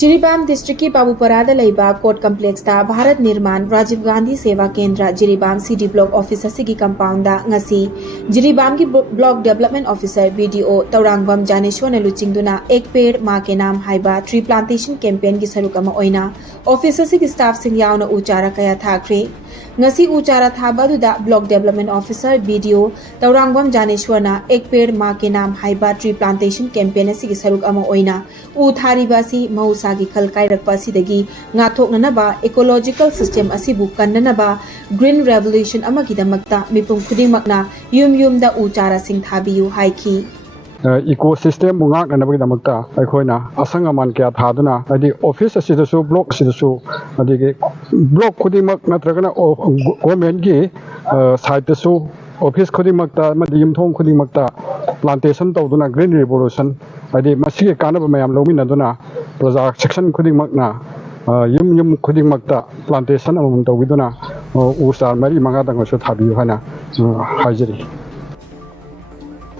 Jiribam district की बाबूपरादा लैबा court complex ता भारत निर्माण Rajiv Gandhi Seva Kendra Jiribam city block office की कंपाउंड ngasi जिरीबाम की block development officer BDO Thourangbam Janeshwar ने लुचिंगदुना एक पेड़ मां के नाम हाइबा ट्री प्लांटेशन कैंपेन की सरुक अमा ओइना ऑफिस की स्टाफ सिंह यावना उचारा कया थाख्रे ngasi उचारा थाबादुदा block development officer BDO Thourangbam जानेश्वरना एक पेड़ मां के नाम हाइबा ट्री प्लांटेशन कैंपेन की सरुक अमा ओइना उ थारिबासी मौसागी खल कायरकपा सिदगी ngathoknanaba ecological system asibu kannanaba green revolution amagidamakta mipum khudingmakna yum-yumda uchara sing thabiyu haiki ecosystem mungak nanabagidamagta aikoina asangaman kya thaduna adi office asidasu block asidasu adi block khudingmak natragana government gi site su office khudingmakta madi yumthong khudingmakta plantation tawduna green revolution adi masigi kanaba mayam lominaduna praja section khudingmakna yum khudingmakta plantation amam tawiduna usar mari manga dangasu thabiyu hana hajiri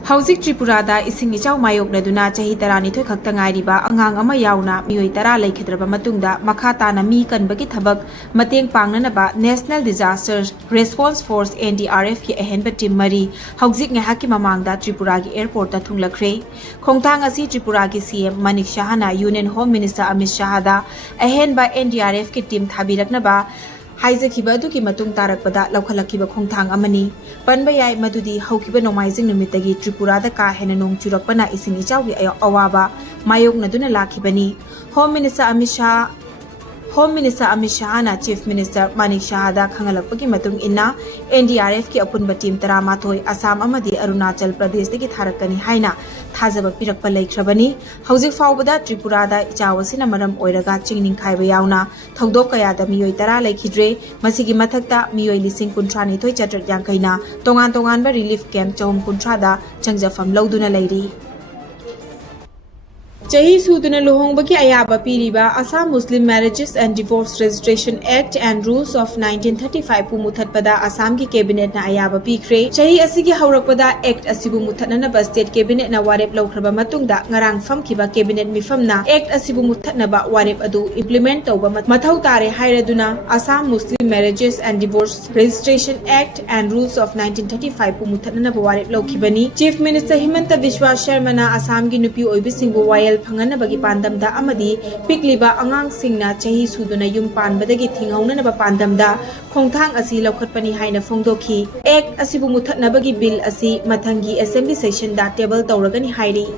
हौजिक त्रिपुरादा इसिंग इचाउ मायोकनदुना चाही तरानी थोय खक्ता ngairiba angang ama yauna miyoi tara laikhidraba matungda makha tana mi kanbagi thabak mateng pangnanaba National Disaster Response Force NDRF ki ahenba team mari hौजिक ngahaki mamangda Tripura gi airport ta thunglakre khongthang asi Tripura gi CM Manik Shahana Union Home Minister Amit Shah da ahenba NDRF ki team thabiraknaba हाइजखिबा अदुगी मतुंग तारकपदा लौखलखिबा खोंथांग अमनी पनबा याय मदुदी हौखिबा नोमाइजिंग नुमितगी त्रिपुरादा का हेना नोंग चुरकपना इसिंग इचाउगी अवाबा मायोकनदुना लाखिबनी home minister Amit Shah ना chief minister Manik Shahada खंगलकपगी मतुंग इन्ना NDRF की अपुनबा team 13 Assam अमदी Arunachal Pradesh दगी थारकनी हाइना थाजबा पिरकपा लैख्रबनी हौजिक फाउबदा त्रिपुरादा इचावसिना मरम ओइरगा चिंगनिंग खाइबा याउना थौदोक कयादा मियोय 10 लैखिद्रे मसिगी मथक्ता मियोय लिसिंग 19 चट्रट यांकैना तोंगान तोंगानबा relief camp 430 दा चंगजफम लौदुना Larry Chahi Suduna Luhongbaki Ayaba Piriba Assam Muslim Marriages and Divorce Registration Act and Rules of 1935 Pumuthatpada Assam ki Cabinet na Ayaba Pikre Chahi Asigi Haurakpada Act Asibu Muthatnaba State Cabinet na Warep Laukraba Matungda Ngarang Famkiba Cabinet Mifamna Act Asibu Muthatnaba Warep Adu Implement Tauba Mathau Tare Hairaduna Assam Muslim Marriages and Divorce Registration Act and Rules of 1935 Pumuthatnaba Warep Laukibani Chief Minister Himanta Biswa Sharma na Assam gi nupi oibisingbu wayal फंगनबगी पांदमदा अमदी पिकलिबा अंगांग सिंगना चाही सुदुना yum पानबदगी थिंगौननबा पांदमदा खोंथांग असि लौखटपनी हाइना फोंदोखी act असिबु मुथतनबगी bill असि मथंगी assembly session दा table तौरगनी हाइरी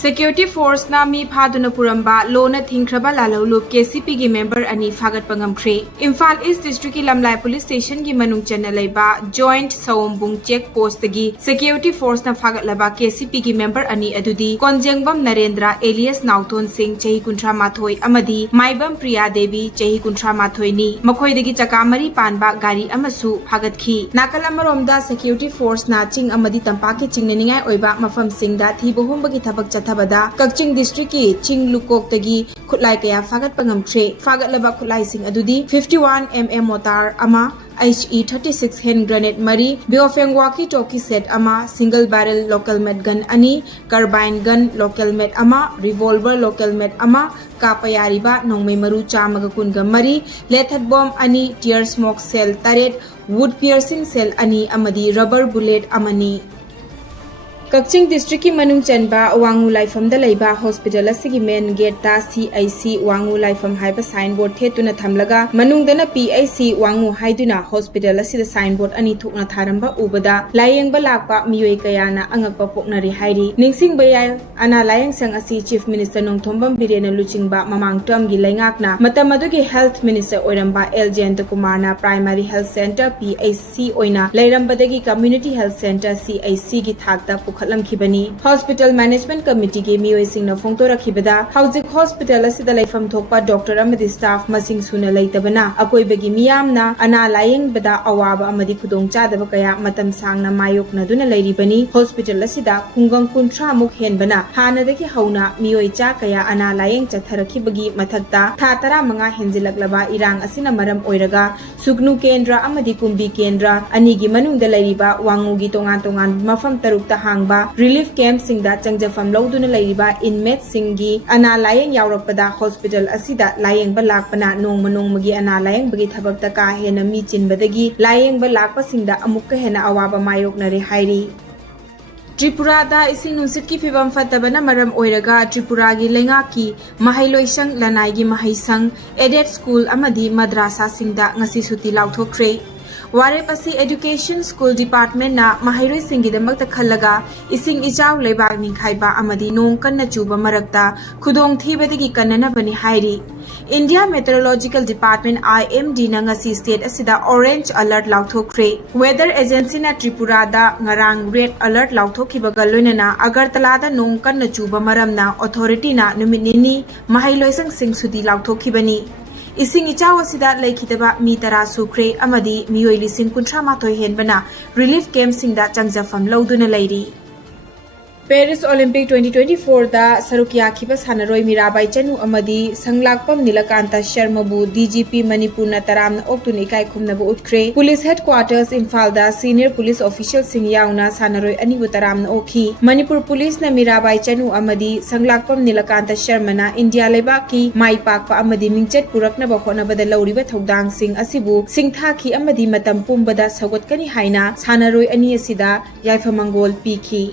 Security Force na mi phaduna puramba lona thingkraba lalolup KCP gi member ani fagat pangamkhre Imphal East District ki Lamlai Police Station gi manung chana leiba Joint Sawombung Check Post gi Security Force na fagat laba KCP gi member ani adudi Konjengbam Narendra alias Nauton Singh chahi kuntra mathoi amadi Maibam Priya Devi chahi kuntra mathoi ni makhoi degi chakamari panba gari amasu fagat khi nakal amaromda Security Force na ching amadi tampa ki chingneningai oiba mafam singda thibohumba gi thabak Thabada Kakching District ki Ching Lukok tagi khutlai kaya fagat pangamkhre fagat laba khutlai sing adudi 51 mm mortar ama HE 36 hand grenade mari biofeng waki toki set ama single barrel local made gun ani carbine gun local made ama revolver local made ama kapayariba nongmei maru chamaga kunga mari lethal bomb ani tear smoke cell taret wood piercing cell ani amadi rubber bullet amani Kakching District ki manung chanba Wangu Laifam da leiba hospital asigi main gate ta CIC Wangu Laifam haiba signboard thetuna thamlaga manung dana PIC Wangu haiduna hospital asida signboard ani thukna tharamba ubada layengba lakpa miyoi kayana angakpa poknari hairi ningsing bayai ana layeng sang asi Chief Minister Nongthombam Birena Luchingba mamang term gi laingakna matamadugi Health Minister oiramba L Jayanta Kumar na Primary Health Center PIC oina lairambadagi Community Health Center CIC gi thakta खलमखिबनी hospital management committee के मियोइसिंगना फोंगतोरखिबदा हौजिक hospital असिदा लाइफम थोकपा doctor अमदी staff मसिंग सुना लैतबना अकोइबगी मियामना अना लायंगबदा अवाबा अमदी खुदोंग चादब कया मतम सांगना मायोकनदुना लैरिबनी हॉस्पिटल असिदा खुंगंग कुंथ्रा मुख हेनबना हानदगी हौना मियोइ चा कया अना लायंग चथरखिबगी मथक्ता था 15 हेंजिलकलबा इरांग असिना मरम ओइरगा Suknu Kendra amadi Kumbi Kendra anigi manungda lairiba wangugi tongan mafam tarukta hangba relief camp singda changjafam lawduna lairiba inmate singi ana layeng yawrakpada hospital asida layeng ba lakpana nongmagi ana layeng bagi thabakta ka hena mi chinbadagi layeng ba lakpa singda amukka hena awaba mayoknare hairi Tripurada ising nunsit ki fibam fatabana maram oiraga Tripuragi lengaki mahailoisang lanaigi mahaisang aided school amadi madrasa singda ngasi suti lauthokre Warep asi education school department na mahairoi singidamakta khallaga ising ijaw leibak ningkhaiba amadi nong kanna chuba marakta khudong thibadagi kannana bani hairi India Meteorological Department IMD na ngasi state asida orange alert lauthokre weather agency na Tripura da ngarang red alert lauthokhibaga loinana Agartala da nong kanna chuba maramna authority na numit nini mahailoisang sing sudi lauthokibani Ising ichaw asida laikhitaba mi tara sukre amadi miyoi lising kuntra matoi henbana relief camp singda changjafam lawduna lairi Paris Olympic 2024 da Sarukia Khiba Sanaroi Mirabai Chanu Amadi Sanglakpam Nilakanta Sharma bu DGP Manipur na taram na oktun ikai khumna bu utkre Police Headquarters Infal da senior police official sing yauna Sanaroi ani bu taram na okhi Manipur Police na Mirabai Chanu Amadi Sanglakpam Nilakanta Sharma na India Lebaki Mai Pakpa Amadi Mingchet Purakna ba khona bada lauriba thodang sing asibu singthaki amadi matam pumbada sagotkani haina Sanaroi ani asida yaifamangol pikhi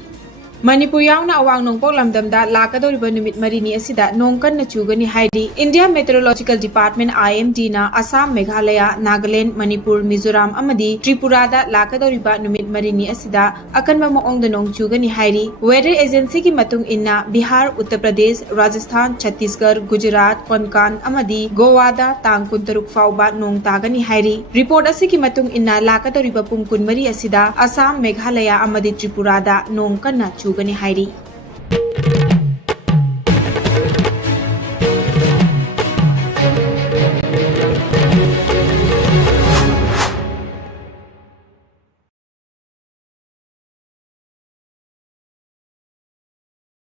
Manipur yauna awang nongpok lamdamda lakadoriba numit marini asida nongkan na chugani haidi India Meteorological Department IMD na Assam Meghalaya Nagaland Manipur Mizoram amadi Tripura da lakadoriba numit marini asida akanba maong da nong chugani haidi Weather Agency ki matung inna Bihar Uttar Pradesh Rajasthan Chhattisgarh Gujarat Konkan amadi Goa da tang kuntaruk fauba nong tagani haidi Report asi ki matung inna lakadoriba pung kunmari asida Assam Meghalaya amadi Tripura da nongkan na chugani hairi